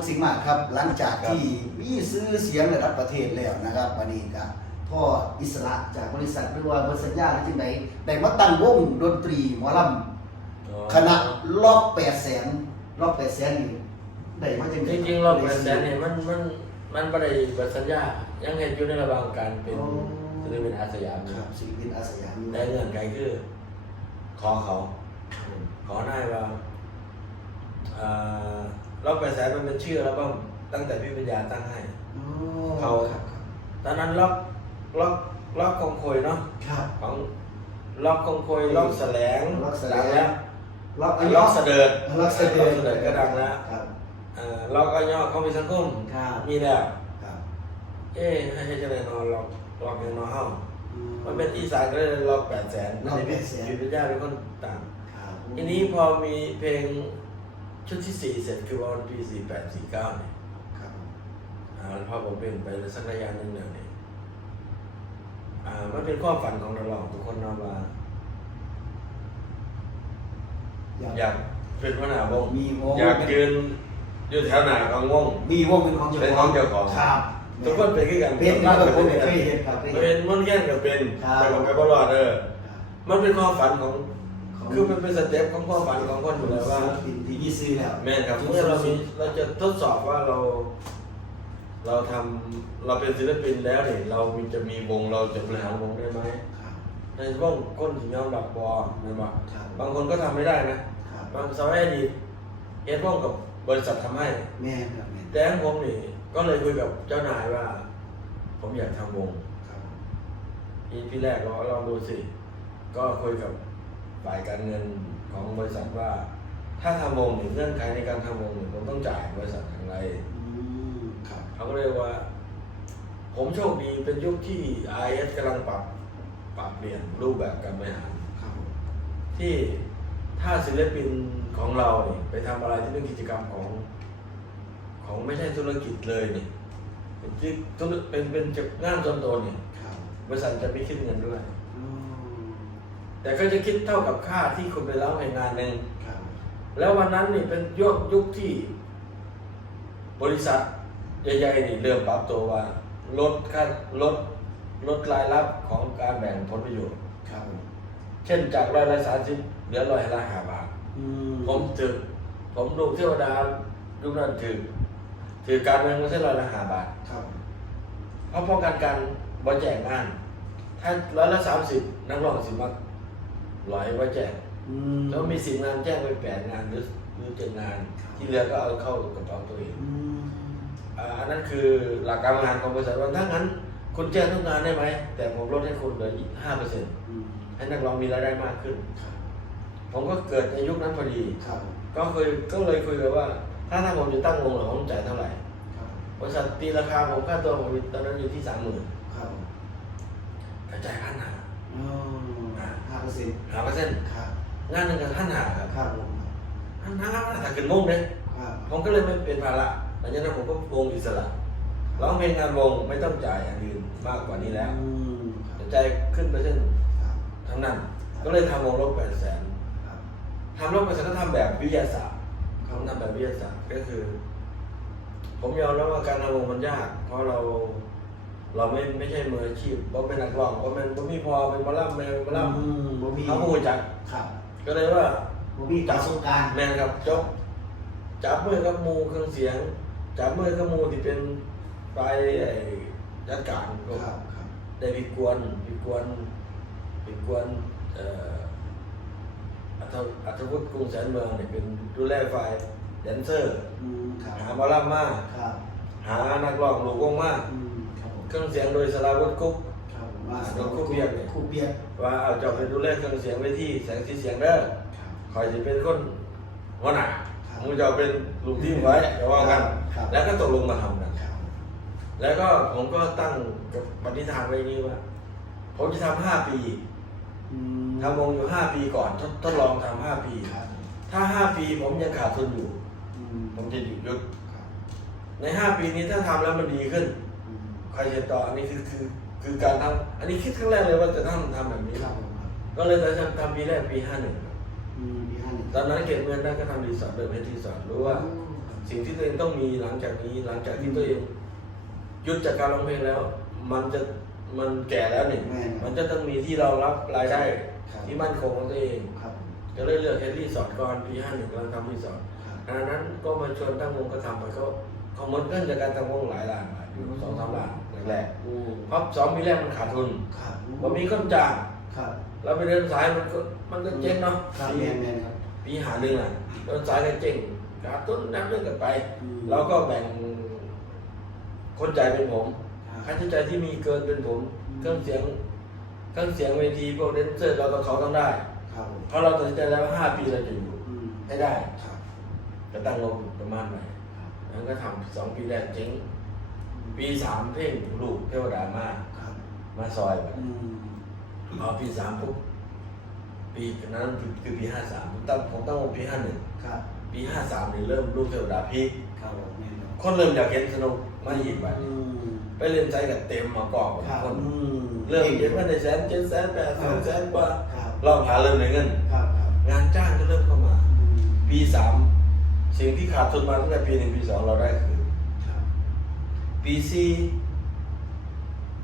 กสิงห์มาครับ หลังจากที่มีซื้อเสียงระดับประเทศแล้วนะครับวันนี้ก็พ่ออิสระจากบริษัทหรือว่าบริษัทญาหรือจังใดได้มาตั้งวงดนตรีหมอลำคณะล็อกแปดแสนล็อกแปดแสนนี่ได้มาจังจใดริงๆเราเปิดแสนเนี่ยมันมันมันไม่ได้เปิดสัญญายังเห็นอยู่ในระหว่างการเป็นศิลปินอาสยามอคยู่รับศิลปินอาสยามอยู่แต่เงื่อนไขคือขอเขาขอได้ว่าอ่าเราเปิดแสนมันเป็นชื่อแล้วก็ตั้งแต่พี่ปัญญาตั้งให้ อ๋อเขาครับ ตอนนั้นล็อกล็อกล็อกคงคอยเนาะครับ ของล็อกคงคอยล็อกแสลงล็อกแสลง ดังแล้วล็อกล็อกเสดิร์ดล็อกเสด็ล็จอกเสดิร์ดก็ดังแล้วครับอ่าล็อกก็ย่อเขามีสังคมครับ มีแล้ว ครับเอ๊ะให้ให้เจริญนอนล็อกล็อกยังนอนห้องอื มันเป็นอีสานก็เลยล็อกแปดแสนล็อก800,000อยู่เป็นญาติเป็นคนต่าง ครับทีนี้พอมีเพลง ชุดที่สี่เสร็จคือว่าวันปีสี่แปดสี่เก้าเนี่ยครับอ่าพอผมเป็นไปสักระยะหนึ่งเนี่ยเนี่ยอ่ามันเป็นความฝันของเราลองทุกคนนะว่าอยากเป็นหัวหน้าวงมีวงอยากยืนอยู่แถวหน้าของวง มีวงเป็นของเจ้าเป็นของเจ้าของ ครับทุกคนเป็นขึ้นกันเป็นมากก็กว่าผมเป็นเคยเห็นครับเคยเป็เห็น นมันแค่นกับเป็นครับ แต่ผมไปบรอดเออครับมันเป็นความฝันของของ คือมันเป็นสเต็ปของความฝันของคนอยู่แล้วว่า ศิลปินที่ มีซื้อแล้วแม่นครับเมื่อเรามีเราจะทดสอบว่าเรา เราทำเราเป็นศิลปินแล้วเนี่ยเรามีจะมีวงเราจะบริหารวงได้ไหมครับในวงก้นถึงยอมรับบอนะว่าครับบางคนก็ทำไม่ได้นะครับบางสมัยอดีตเฮ็ดวงกับบริษัททำให้ แม่ครับแม่แต่ของผมนี่ก็เลยคุยกับเจ้านายว่า ผมอยากทำวง ครับ พี่พี่แรกเราลองดูสิ ก็คุยกับฝ่ายการเงินของบริษัทว่า ถ้าทำวงเนี่ยเงื่อนไขในการทำวงเนี่ยผมต้องจ่ายบริษัทอย่างไรอืมครับเขาก็เลยว่า ผมโชคดีเป็นยุคที่ IS กำลังปรับปรับเปลี่ยนรูปแบบการบริหารครับที่ถ้าศิลปินของเราเนี่ยไปทำอะไรที่เป็นกิจกรรมของ ของไม่ใช่ธุรกิจเลยเนี่ยเป็นที่ธุรเป็นเป็นจะงานส่วนตัวเนี่ยครับบริษัทจะไม่คิดเงินด้วยอืมแต่ก็จะคิดเท่ากับค่าที่คุณไปรับในงานหนึ่งครับ แล้ววันนั้นนี่เป็นยุคยุคที่บริษัทใหญ่ๆนี่เริ่มปรับตัวว่าลดค่าลดลดรายรับของการแบ่งผลประโยชน์ครับเช่นจากร้อยละสามสิบเหลือร้อยละห้าบาทอืมผมถือผมดูเทวดายุคนั้นถือถือการเมืองไม่ใช่ร้อยละห้าบาทครับเพราะป้องกันการบริแจกงาน ถ้าร้อยละสามสิบนักร้องสิมักร้อยบริแจก อืมแล้วมีสิบงานแจ้งไปแปดงานหรือหรือเจ็ดงานครับที่เหลือก็เอาเข้ากระเป๋าตัวเองอืมอ่าอันนั้นคือหลักการบริหารของบริษัทว่าถ้างั้น คุณแจ้งทุกงานได้ไหม แต่ผมลดให้คุณเหลืออีกห้าเปอร์เซ็นต์อืมให้นักร้องมีรายได้มากขึ้น ครับผมก็เกิดในยุคนั้นพอดี ครับก็เคยก็เลยคุยกันว่า ถ้าถ้าผมจะตั้งวงหรอผมจ่ายเท่าไหร่ครับบริษัทตีราคาผมค่าตัวผมตอนนั้นอยู่ที่สามหมื่นครับกระจายพันหาอืมห้าเปอร์เซ็นต์หาเปอร์เซ็นต์ครับ งานหนึ่งกับพันหาครับครับผมพันหาถ้าเกิดโมงเลยครับผมก็เลยไม่เป็นภาระหลังจากนั้นผมก็วงอิสระร้องเพลงงานวงไม่ต้องจ่ายอันอื่นมากกว่านี้แล้วอืมคกรับระจขึ้นไปเส้นทั้งนั้น ก็เลยทำวงลบแปดแสนทำลบแปดแสนก็ทำแบบวิทยาศาสตร์เขาทำแบบวิทยาศาสตร์ก็คือ ผมยอมรับว่าการทำวงมันยาก เพราะเราเราไม่ไม่ใช่มืออาชีพเพราะเป็นนักร้องเพราะมันบ่มีพอเป็นหมอลำแมวมอลอืมบ่มีำเขาพูดจักครับ ก็เลยว่าบ่มีประสบการณ์แมนครับจบจับมือกับหมูเครื่องเสียง จับมือกับหมูที่เป็นไปไอ้จัดการก็ครับครับได้พิกวนพิกวนพิกวนเอ่ออัธอัธวุฒิกรุงแสนเมืองเนี่ยเป็นดูแลฝ่ายแดนเซอร์ อืมครับหาหมอลำมาครับหานักร้องลูกวงมาอืมครับผมเครื่องเสียงโดยสลาวุฒิกุ๊ก ครับผมว่าโดนคู่เบียดเนี่ย คู่เบียดว่าเอาเจ้าเป็นดูแลเครื่องเสียงไว้ที่แสงสีเสียงเด้อครับ คอยจะเป็นคนหัวหน้าครับมึงจะเอาเป็นลูกทีมไว้ระว่ากัน ครับ แล้วก็ตกลงมาทำกัน ครับแล้วก็ผมก็ตั้งกับปณิธานไว้นี้ว่า ผมจะทำห้าปีอืมทำวงอยู่ห้าปีก่อนทดทดลองทำห้าปี ครับถ้าห้าปีผมยังขาดทุนอยู่ อืมผมจะหยุดหยุด ครับในห้าปีนี้ถ้าทำแล้วมันดีขึ้น อืมใครจะต่ออันนี้คือคือ คือการทำอันนี้คิดครั้งแรกเลยว่าจะทำทำแบบนี้ครับผมครับก็เลยตอนทำปีแรกปีห้าหนึ่งอืมปีห้าหนึ่งตอนนั้นเก็บเงินได้ก็ทำรีสอร์ทเดิมให้รีสอร์ทรู้ว่าอืมครับสิ่งที่ตัวเองต้องมีหลังจากนี้หลังจากที่ตัวเองหยุดจากการร้องเพลงแล้ว มันจะมันแก่แล้วนี่แม่นคมัรับนจะต้องมีที่เรารับรายได้ครับที่มั่นคงของตัวเองครับก็เลยเลือกเฮดรี่สอดก่อนปีห้าหนึ่งกำลังทำรีสอร์ทครับดังนั้นก็มาชวนตั้งวงก็ทำไปก็เขาหมดเงินจากการตั้งวงหลายล้านบาทอยู่สองสามล้าน แรกโอ้ๆเพราะสองปีแรกมันขาดทุนครับมันมีคนจ้างครับเราไปเดินสายมันก็มันก็เจ๊งเนาะครับปีแม่นแม่นครับปีหาหนึ่งอะเดินสายก็เจ๊งขาดทุนนับเรื่องกันไป อืมเราก็แบ่งคนจ่ายเป็นผมครับค่าใช้จ่ายที่มีเกินเป็นผมอืม เครื่องเสียงเครื่องเสียงเวทีพวกเดนเซอร์เราก็เขาต้องได้ ครับผมเพราะเราตัดสินใจแล้วห้าปีเราจะอยู่อืมให้ได้ครับก็ตั้งงบประมาณไปแล้วก็ทำสองปีแรกเจ๊ง ปีสามเพ่งลูกเทวดามาครับมาซอยไปอืมพอปีสามปุ๊บปีนั้นคือปีห้าสามผมตั้งผมตั้งวงปีห้าหนึ่งครับปีห้าสามนี่เริ่มลูกเทวดาพีคครับผมแม่นครับคนเริ่มอยากเห็นสนุกมาหยิบไปอืมไปเล่นใจกับเต็มมากรอบครับคนอืมเริ่มเก็บเงินในแสนเจ็ดแสนแปดแสนแสนกว่าครับรอบหาเริ่มในเงิน ครับครับงานจ้างก็เริ่มเข้ามา อืมปีสามสิ่งที่ขาดทุนมาตั้งแต่ปีหนึ่งปีสองเราได้คือครับ ปีสี่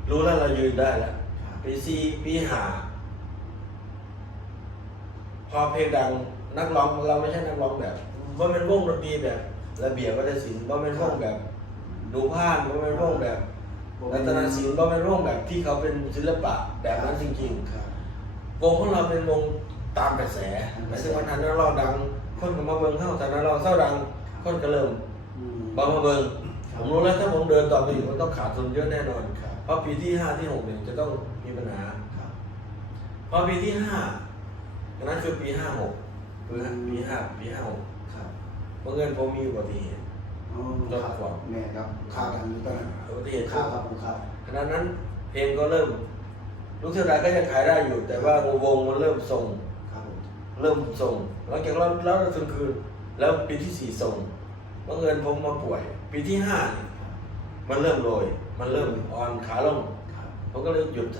รู้แล้วเรายืนได้แล้วครับปีสี่ปีห้าพอเพลงดังนักร้องเราไม่ใช่นักร้องแบบว่าเป็นวงดนตรีแบบระเบียบวัฒนศิลป์ว่าเป็นวงแบบดูพานว่าเป็นวงแบบรัตนศิลป์ว่าเป็นวงแบบที่เขาเป็นศิลปะแบบนั้นจริงๆครับวงของเราเป็นวงตามกระแสหมายถึงว่าทันนั้นเราดัง คนก็มาเบิ่งเข้าทันนั้นเราเศร้าดัง คนก็เริ่มอืมบามาเบิ่ง ผมรู้แล้วถ้าผมเดินต่อไปอีกมันต้องขาดทุนเยอะแน่นอน ครับ เพราะปีที่ห้าที่หกเนี่ยจะต้องมีปัญหาครับพอปีที่ห้าอันนั้นคือปีห้าหกคือปีห้าปีห้าหกครับเมื่อเงินผมมีอุบัติเหตุ อ๋อรถครับขวางแม่ครับข้าวกันอยู่ตอนนั้นอุบัติเหตุข้าวครับผมครับขณะนั้นเพลงก็เริ่มลูกเท่าไรก็ยังขายได้อยู่ แต่ว่าวงมันเริ่มส่ง ครับผมเริ่มส่งหลังจากเราเราทุนคืน แล้วปีที่สี่ส่งบังเอิญผมมาป่วย ปีที่ห้าเนี่ยมันเริ่มโรย มันเริ่มอ่อนขาลงครับผมก็เลยหยุดค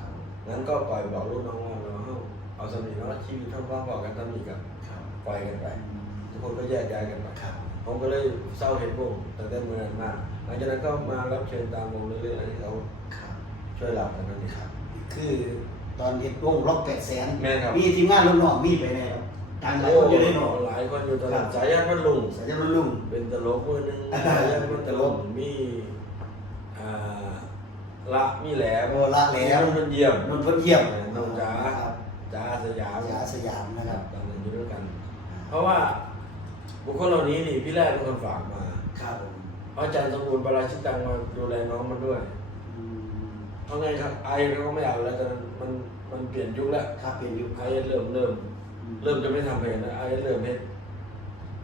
รับงั้นก็ปล่อยบอกลูกน้องว่าเราเอาเอาสมีเนาะชีวิตท่านว่าบอกกันท่านมีกันครับปล่อยกันไปอืมทุกคนก็แยกย้ายกันไปครับผมก็เลยเศร้าเห็นวงตั้งแต่เมื่อนั้นมาหลังจากนั้นก็มารับเชิญตามวงเรื่อยๆที่เขาครับช่วยเรากันนั่นเองครับ คือตอนเฮ็ดวงล็อกแปดแสนแม่นครับมีทีมงานลูกน้องมีไปแล้ว ต่างหลายโอ้คนอยู่ในหนอหลายคนอยู่ตอนนั้นครับสายญาติพันลุงสายจะรุ่นลุงเป็นตลกมือหนึ่งอ่าสายญาติมันตลกมีอ่าละมีแหลมโอ้ละแหลมนนเยี่ยมนนท์พลเยี่ยมน้องจ๋าครับจ้าสยามจ๋าสยามนะครับตอนนั้นอยู่ด้วยกัน เพราะว่าบุคคลเหล่านี้นี่พี่แรกเป็นคนฝากมาครับผมเพราะอาจารย์สมบูรณ์ปราชิตังมาดูแลน้องมันด้วยอืมเพราะไงครับไอเขาก็ไม่เอาแล้วตอนนั้นมันมันเปลี่ยนยุคแล้วครับเป็นยุคไอเริ่มเริ่ม เริ่มจะไม่ทำเพลงแล้วไอเริ่มเฮ็ด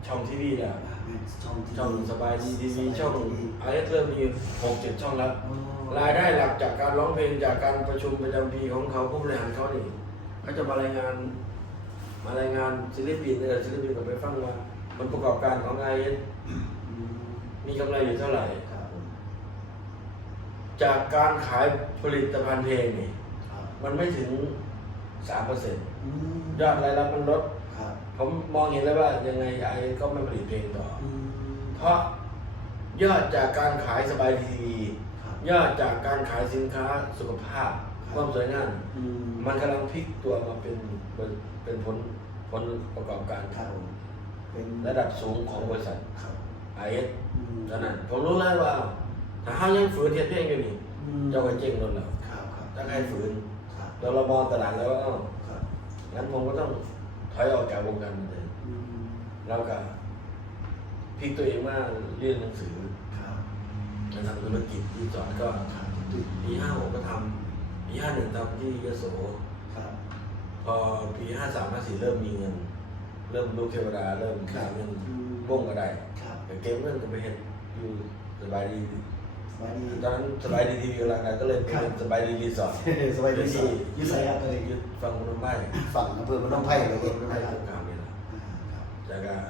ช่องทีวีแล้วช่องที่ช่องสบายดีทีวีช่องสบายดีไอเริ่มมีหกเจ็ดช่องแล้วอ๋อรายได้หลักจากการร้องเพลงจากการประชุมประจำปีของเขาผู้บริหารเขานี่เขาจะมารายงาน มารายงานศิลปินเนี่ยศิลปินก็ไปฟังว่ามันประกอบการของไออืมมีกำไรอยู่เท่าไหร่ครับผมจากการขายผลิตภัณฑ์เพลงนี่ครับมันไม่ถึงสามเปอร์เซ็นต์อืม ยอดรายรับมันลดครับผมมองเห็นแล้วว่ายังไงไอก็ไม่ผลิตเพลงต่ออืมเพราะยอดจากการขายสบายทีวีครับ ยอดจากการขายสินค้าสุขภาพความสวยงามอืมมันกำลังพลิกตัวมาเป็นเป็นเป็นผลผลประกอบการครับผมเป็นระดับสูงของบริษัทครับไอเอสอืมเท่านั้นผมรู้แล้วว่าถ้าห้ายังฝืนเทียบเทียงอยู่นี่อืมเจ้าก็เจ๊งโดนแล้วครับครับถ้าใครฝืนครับเราเรามองตลาดแล้วว่าอ้าวครับ งั้นผมก็ต้องถอยออกจากวงการบันเทิงอืมแล้วก็พลิกตัวเองมาเรียนหนังสือครับมาทำธุรกิจที่สอนก็ครับตึกปีห้าหกก็ทำปีห้าหนึ่งทำที่ยโสครับพอปีห้าสามห้าสี่เริ่มมีเงิน เริ่มลูกเทวดาเริ่มครัขาบยเงินอืมว่งก็ได้ครับแต่เกมเงินก็ไปเห็นอยู่สบายดี สวัสดี ตอนนั้นสบายดีทีวีกำลังก็เลยเป็นสบายดีรีสอร์ทสวัสดีสวัสดีอยูไซครับตัวเองยึดฟังคนน้ำไผ่ฝั่งอำเภอพนมไพรเลยเองไผ่นะคตรับรงกลางนี่แหละครับจากการ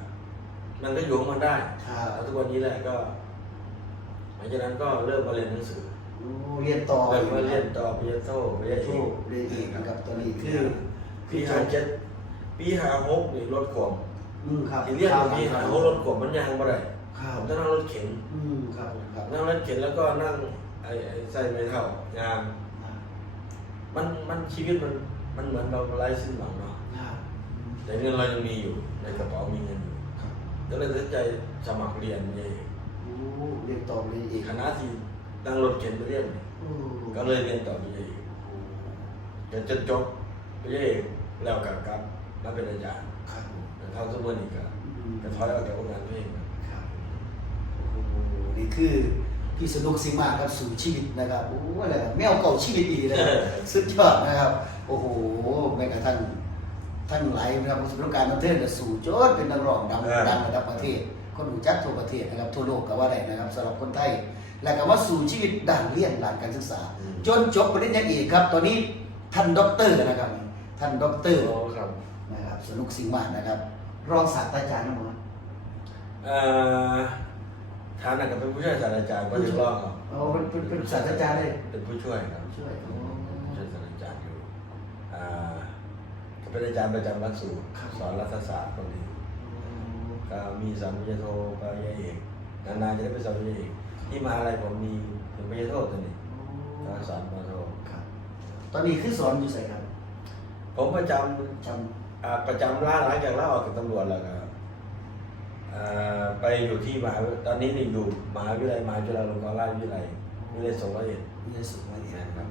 มันก็อยู่ของมันได้ครับ แล้วทุกวันนี้แหละก็หลังจากนั้นก็เริ่มมาเรียนหนังสือโอ้เรียนต่อเริ่มมาเรียนต่อปริญญาโทปริญญาเอโทกเรียนเอกนะครับตอนนี้คือปีห้าเจ็ดปีห้าหกนี่รถขวมอืมครับที่เรียนปีห้าหกรถขวมมันยังไม่ได้ ครับผมจะนั่งรถเข็นอืมครับผมครับนั่งรถเข็นแล้วก็นั่งไอ้ไอ้ใส่ไม้เท้างานอ่ามันมันชีวิตมันมันเหมือนเราไร้สิ้นหวังเนาะครับแต่เงินเรายังมีอยู่ในกระเป๋ามีเงินอยู่ครับก็เลยตัดสินใจสมัครเรียนนี่โอ้เรียนต่อเลยอีกคณะที่นั่งรถเข็นไปเรียนเนี่ยโอ้ก็เลยเรียนต่อไปอีกจนจนจบไปเอกแล้วกับกับมาเป็นอาจารย์ครับผมเท่าสมมติอีกก็อืมก็ถอยออกจากวงการเพลงครับครับโอ้ นี่คือพี่สนุกสิงห์มากครับสู่ชีวิตนะครับโอ้อะไรครับแมวเก่าชีวิตดีนะครับสุดยอดนะครับ โอ้โหแม้กระทั่งท่านหลายนะครับประสบการณ์บันเทิงก็สู่จนเป็นนักร้องดังดังระดับประเทศ คนรู้จักทั่วประเทศนะครับทั่วโลกก็ว่าได้นะครับสำหรับคนไทย และก็ว่าสู่ชีวิตด้านเรียนด้านการศึกษา จนจบปริญญาเอกครับ ตอนนี้ท่านด็อกเตอร์นะครับ ท่านด็อกเตอร์โอ้ครับนะครับสนุกสิงห์มากนะครับ รองศาสตราจารย์นะหมอ เอ่อฐานะกับเป็นผู้ช่วยศาสตราจารย์ก็จะรองครับอ๋อเป็นเป็นเป็นศาสตราจารย์เลยเป็นผู้ช่วยครับช่วยอ๋อผู้ช่วยศาสตราจารย์อยู่อ่าก็เป็นอาจารย์ประจำหลักสูตรสอนรัฐศาสตร์คนนี้ก็มีสามวิทยาโทปริญญาเอกนานๆจะได้ไปสอนปริญญาเอกที่มหาอะไรผมมีถึงปริญญาโทตัวนี้ก็สอนปริญญาโทครับ ตอนนี้คือสอนอยู่ใส่ครับ ผมประจจำอ่าประจำล่าหลังจากล่าออกจากตำรวจแล้วก็อ่า ไปอยู่ที่มหาวิตอนนี้นี่อยู่มหาวิทยาลัยมหาจุฬาลงกรณราชวิทยาลัยวิทยาลัยสงขลาเอกำมีสุดมาเนี่ยครับ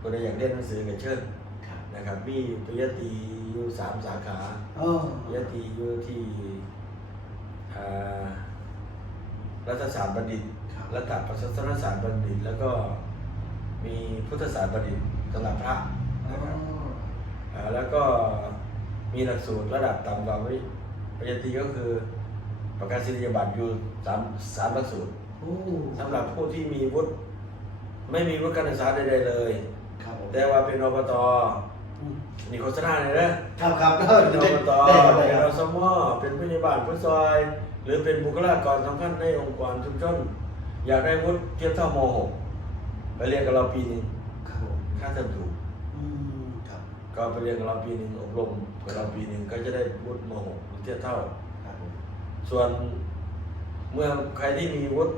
ก็ได้อยากเรียนหนังสือกับเชิญครับนะครับมีปริญญาตรีอยู่สามสาขาอ๋อปริญญาตรีอยู่ที่อ่ารัฐศาสตร์บัณฑิตครับระดับศาสนศาสตร์บัณฑิต แล้วก็มีพุทธศาสตร์บัณฑิตสำหรับพระอ๋อนะครับอ่าแล้วก็มีหลักสูตรระดับต่ำกว่าวิปริญญาตรีก็คือ ประกาศนียบัตรอยู่สามสามหลักสูตรโอ้สำหรับผู้ที่มีวุฒิไม่มีวุฒิการศึกษาใดๆเลย ครับผมแต่ว่าเป็นอบตอืมนี่โฆษณาเลยนะครับครับเป็นได้อบตได้ครับได้เป็นคอรับสมเป็นผู้ใหญ่บ้านผู้ซอย หรือเป็นบุคลากรสำคัญในองค์กรชุมชนอยากได้วุฒิเทียบเท่าม .6 ไปเรียนกับเราปีหนึงครับผมค่าเทอมถูก อืมครับก็ไปเรียนกับเราปีหนึ่งอบรมกับเราปีหนึ่งก็จะได้วุฒิม .6 เทียบเท่าครับผม ส่วนเมื่อใครที่มีวุฒิ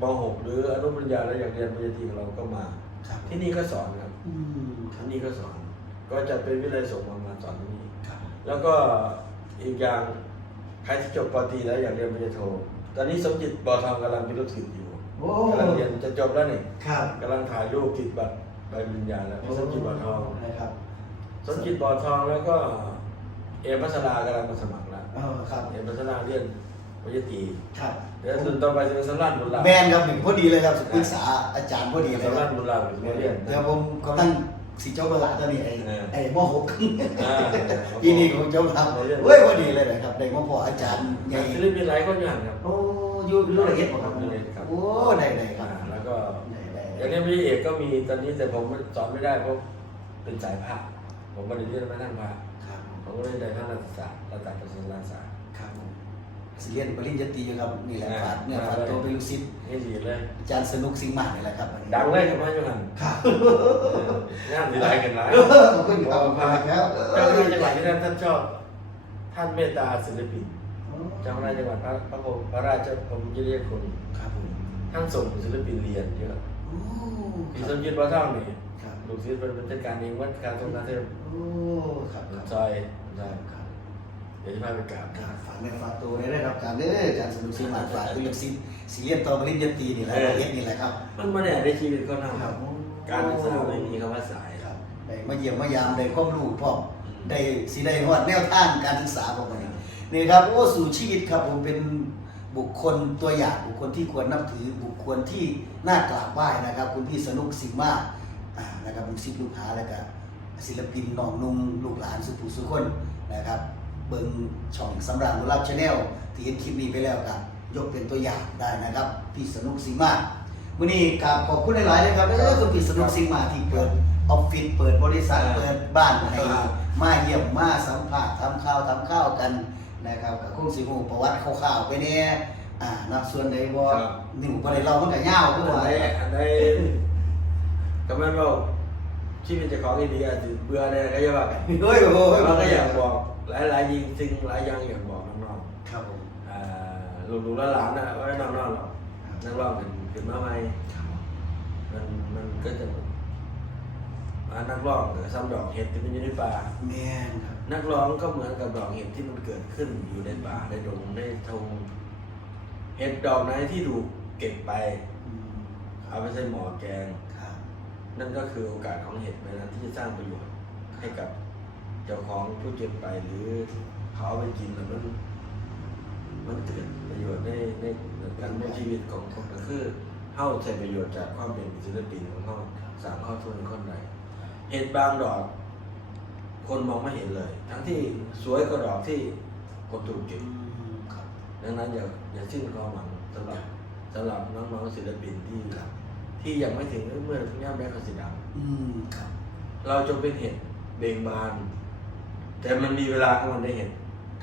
ม .6 หรืออนุปริญญาแล้วอยากเรียนปริญญาตรีกับเราก็มา ครับที่นี่ก็สอนครับอืมครัที่บนี่ก็สอน ก็จะเป็นวิทยาลัยส่งมามาสอนที่นี่ ครับแล้วก็อีกอย่างใครที่จบปตรีแล้วอยากเรียนปริญญาโท ตอนนี้สมจิตบอทองกำลังเป็นลูกศิษย์อยู่โอ้กำลังเรียนจะจบแล้วนี่ครับกำลังถ่ายรูปติดบัตรใบปริญญาแล้วสมจิตบอทองนะครับ สมจิตบอทองแล้วก็เอพัสรากำลังมาสมัครแล้ว เออครับเอพัสราเรียนปริญญาตรีครับเดี๋ยวส่วนต่อไปจะเป็นสำรันบุญลาภแมนครับหนึ่งพอดีเลยครับปรึกษาอาจารย์พอดีเลยสำครัรันบบุญลาภเป็นผู้เรียนเดี๋ยวผมกำลังสีเจ้าเบลาตอนนี้ไอ้เออไอ้มหกอ่าปีนี้ของเจ้าครับเฮ้ยพอดีเลยนะครับได้มาพออาจารย์ใหญ่ศิลปินหลายคนอยู่หันครับโอ้อยู่รู้ละเอียดบ่ครับรู้ละเอียดครับโอ้ได้ได้คอ่ารับแล้วก็ได้ได้อย่างนี้พี่เอกก็มีตอนนี้แต่ผมสอนไม่ได้เพราะเป็นสายภาคผมไม่ได้เรียนมานั่งภาค ครับผมก็เรียนในทางรัฐศาสตร์ระดับประศาศาสตร์ครับผมสิเรียนปริญญาตรีอยู่ครับนี่แหละอ่าฝากเนี่ยฝากตัวเป็นลูกศิษย์นี่ดีเลยอาจารย์สนุกสิงห์มากนี่แหละครับอันนี้ดังเลยครับมาอยู่หันครับงานดีหลายกันหลายขอบคุณครับขอบคุณครับเจ้าหน้าที่จังหวัดที่นั่นท่านชอบท่านเมตตาศิลปินเจ้าหน้าที่จังหวัดพระพระพรหมพระราชพรหมยิริยคุณครับผมท่านส่งศิลปินเรียนเยอะโอ้พี่คสรับมจิตบ่เท่านี่ครับ ลูกศิษย์เป็นเป็นจัดการเองวัดการทรงการเทพโอ้ครับครับซอยซคอรัยบครับเดี๋ยวจะพาไปกราบครับฝากเนื้อฝากตัวได้รับการเด้ออาจารย์สนุกสิงห์มากฝากเป็นลูกศิษย์สิเรียนต่อปริญญาตรีนี่แหละละเอียดนี่แหละครับ มันมาเนี่ยในชีวิตก็น่าครับ การศึกษาไม่มีคำว่าสายครับได้มาเยี่ยมมายามได้ความรู้พร้อมอืมได้สิได้ฮอดแนวทางการศึกษาของมันนี่ครับโอ้สู่ชีวิตครับผมเป็นบุคคลตัวอย่างบุคคลที่ควรนับถือบุคคลที่น่ากราบไหว้นะครับ คุณพี่สนุกสิงห์มาก อ่านะครับลูกศิษย์ลูกหาแล้วก็ศิลปินน้องนุ่งลูกหลานสุภูสุคนนะครับเบิ่งช่องสำราญบุรับชาแนลที่เห็นคลิปนี้ไปแล้วครับยกเป็นตัวอย่างได้นะครับพี่สนุกสิงห์มากวันนี้กราบขอบคุณหลายๆเลยครับเออคุณพี่สนุกสิงห์มากที่เปิดออฟฟิศเปิดบริษัทเปิดบ้านให้มาเยี่ยมมาสัมภาษณ์ทำข้าวทำข้าวกันนะครับกับคงสิฮู้ประวัติคร่าวๆไปเนี่ยอ่านับส่วนใดบ่หนึ่งบ่ได้เล่ามันก็ยาวคืออันว่าใดอันใด ก็แม่นว่าชีวิตเจะของดีๆอาจจะเบื่อเนี่ยก็จะว่ากันเฮ้ยโอ้ยเราก็อยากบอกหลายๆยิงสิ่งหลายอย่างอยากบอกน้องครับผมๆอ่าลูกๆหลานๆน่ะว่าน้องๆหรอกนักร้องเป็นขึ้นมาใหม่มันมันก็จะอ่านักร้องกับซ้ำดอกเห็ดที่มันอยู่ในป่า แม่นครับนักร้องก็เหมือนกับดอกเห็ดที่มันเกิดขึ้นอยู่ในป่าในดงในทงเห็ดดอกไหนที่ถูกเก็บไป อืมเอาไปใส่หมอแกงครับ นั่นก็คือโอกาสของเห็ดใบนั้นที่จะสร้างประโยชน์ให้กับเจ้าของผู้เก็บไปหรือเขาเอาไปกินแล้วมันมันเกิดประโยชน์ในในการดำเนินชีวิตของคนก็คือเข้าใช้ประโยชน์จากความเป็นศิลปินของเขาสามข้อทุนคนใดเห็ดบางดอก คนมองไม่เห็นเลย ทั้งที่สวยกว่าดอกที่คนถูกเก็บอืมครับดังนั้นอย่าอย่าสิ้นความหวังสำหรับสำหรับน้องๆศิลปินที่ครับ ที่ยังไม่ถึงเมื่อย่ำแรกเขาสีดำอืมครับเราจงเป็นเห็ดเบ่งบาน แต่มันมีเวลาของมันได้เห็ด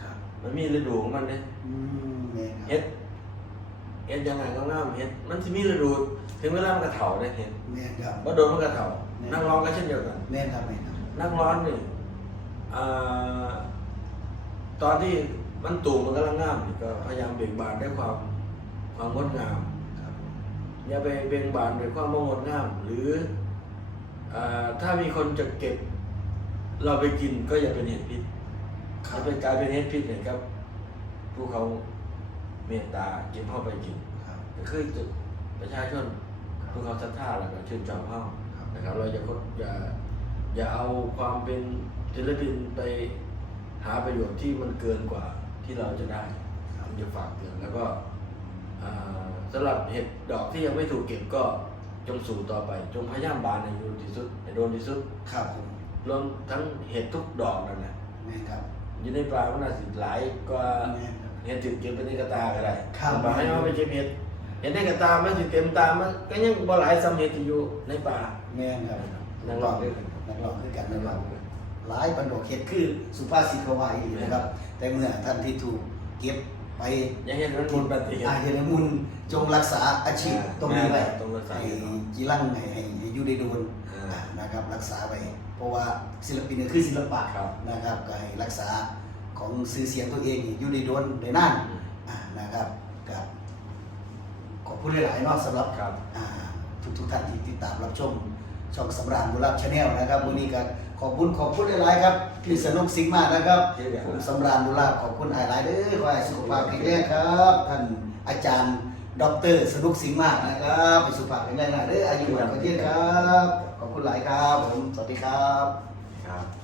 ครับมันมีฤดูของมันเนี่ยอืมแม่นครับเห็ดเห็ดยังไงก็งามเห็ดมันจะมีฤดูถึงเวลามันกระเถาได้เห็ดแม่นครับว่าโดนมันกระเถานักร้องก็เช่นเดียวกัน แม่นครับแม่นครับนักร้องนี่อ่าตอนที่มันตูมมันกำลังงามนี่ก็พยายามเบ่งบานด้วยความความงดงามครับ อย่าไปเบ่งบานด้วยความงดงาม หรืออ่าถ้ามีคนจะเก็บ เราไปกินก็อย่าเป็นเห็ดพิษครัจะบเป็นกลายเป็นเห็ดพิษเนี่ยครับผู้เขาเมตตาเก็บเข้าไปกินครับก็คือจะประชาชนผู้เขาศรัทธาแล้วก็ชื่นชมเขาครับนะครับ เราอย่าคดอย่าอย่าเอาความเป็นศิลปินไปหาประโยชน์ที่มันเกินกว่าที่เราจะได้ผมจะฝากเตือนแล้วก็อ่า สำหรับเห็ดดอกที่ยังไม่ถูกเก็บก็จงสู่ต่อไป จงพยายามบานในโดนที่สุดในโดนที่สุดครับผมรวมทั้งเห็ดทุกดอกนั่นแหละแม่นครับอยู่ในป่ามันน่าสิหลายกว่าแม่นครับ เห็ดถึงเก็บไปในกระตาก็ได้ครับป่าให้เอาไปเก็บเห็ดเห็ดในกระตามันสิเต็มตามันก็ยังบ่หลายซ้ำเห็ดที่อยู่ในป่าแม่นครับนักร้องด้วยกันนักร้องคือกันนักร้องหลายบรรดกเฮ็ดคือสุภาษิตเขาว่าอีกนะครับ แต่เมื่อท่านที่ถูกเก็บ ไปอย่าเห็นมันมุนปฏิเห็อาดเฮนมุนจงรักษาอาชีพตรงนี้ไว้ต้องรักษาให้จีรังให้ให้ให้อยู่ในโดนอ่าอ่านะครับรักษาไว้เพราะว่าศิลปินเนี่ยคือศิลปะครับนะครับก็ให้รักษาของชื่อเสียงตัวเองอยู่ในโดนในนั่นอ่านะครับกับขอบคุณหลายๆเนาะสำหรับครับอ่าทุกทุกๆท่านที่ติดตามรับชม ช่องสำราญบุรับชาแนลนะครับวันนี้ก็ขอบคุณขอบคุณหลายๆครับพี่สนุกสิ่งมากนะครับผมสำราญบุรับขอบคุณหลายๆเด้อขอให้สุขภาพแข็งแรงครับ ท่านอาจารย์ดอกเตอรสนุกสิ่งมากนะครับสุขภาพแข็งแรงนะเด้ออายุวันก็ยืนครับ ขอบคุณหลายครับผมสวัสดีครับครับ